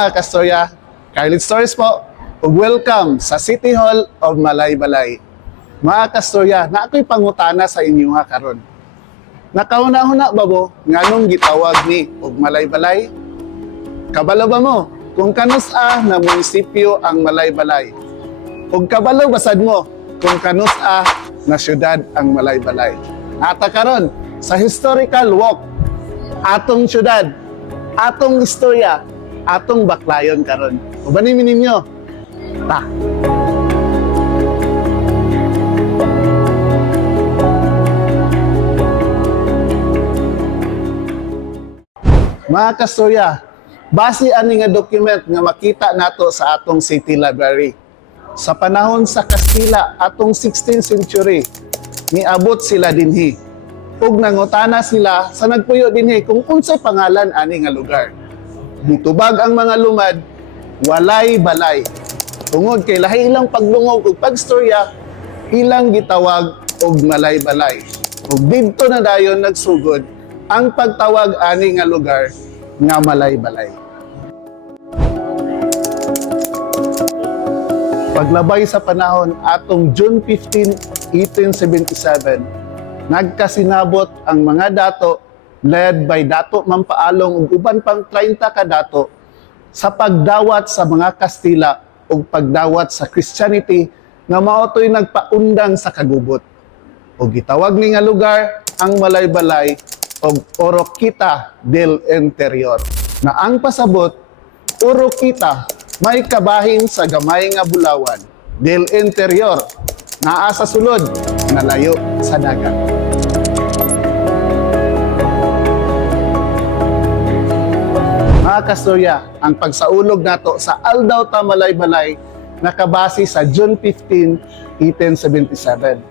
mga kastorya, Carlit Stories po, ug welcome sa City Hall of Malaybalay. Mga kastorya, na ako'y pangutana sa inyo ha karon. Nakauna-una ba mo nganong gitawag ni og Malaybalay? Kabalo ba mo kung kanus-a na munisipyo ang Malaybalay? Ug kabalo basad mo kung kanus-a na syudad ang Malaybalay? Ata karon sa historical walk atong syudad, atong istorya, atong baklayon karon. Ubanin ninyo. Ta. Mga kastorya, base ani nga document nga makita nato sa atong city library. Sa panahon sa Kastila atong 16th century, niabot sila dinhi. Ug nangutana sila sa nagpuyo dinhi kung unsay pangalan ani nga lugar. Mitubag ang mga lumad, walay balay. Tungod kay lahi ilang paglungog ug pagstorya, ilang gitawag og Malaybalay. Ug didto na dayon nagsugod ang pagtawag ani nga lugar nga Malaybalay. Paglabay sa panahon atong June 15, 1877, nagkasinabot ang mga dato led by Dato Mampaalong ug uban pang 30 ka dato sa pagdawat sa mga Kastila ug pagdawat sa Christianity nga maotoy nagpaundang sa kagubot. Ug gitawag ni nga lugar ang Malaybalay og Oroquita del Interior. Na ang pasabot, Oroquita may kabahin sa gamay nga bulawan del Interior naa sa sulod na layo sa dagat. Mga kastorya, ang pagsaulog nato sa Aldaw ta Malaybalay nakabase sa June 15, 1877.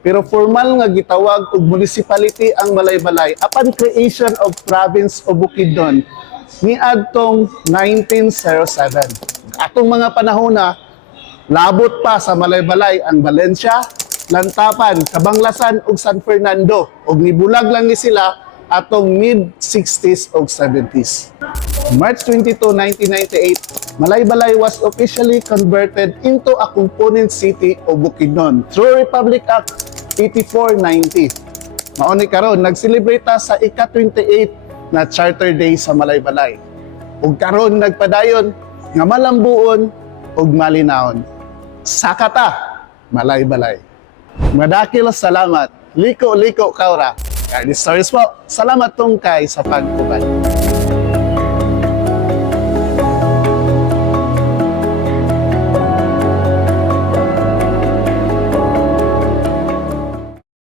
Pero formal nga gitawag og municipality ang Malaybalay upon creation of province of Bukidnon niadtong 1907. Atong mga panahona, labot pa sa Malaybalay ang Valencia, Lantapan, Cabanglasan ug San Fernando ug nibulag lang ni sila atong mid-60s ug 70s. March 22, 1998, Malaybalay was officially converted into a component city of Bukidnon through Republic Act 8490. Mauni karon nag-celebrate sa ika-28 na Charter Day sa Malaybalay. Ug karon nagpadayon nga malambuon ug malinawon. Sakata, Malaybalay. Madakil salamat. Liko-liko kaura. Carlit Stories po. Salamat tungkay sa pagkuban.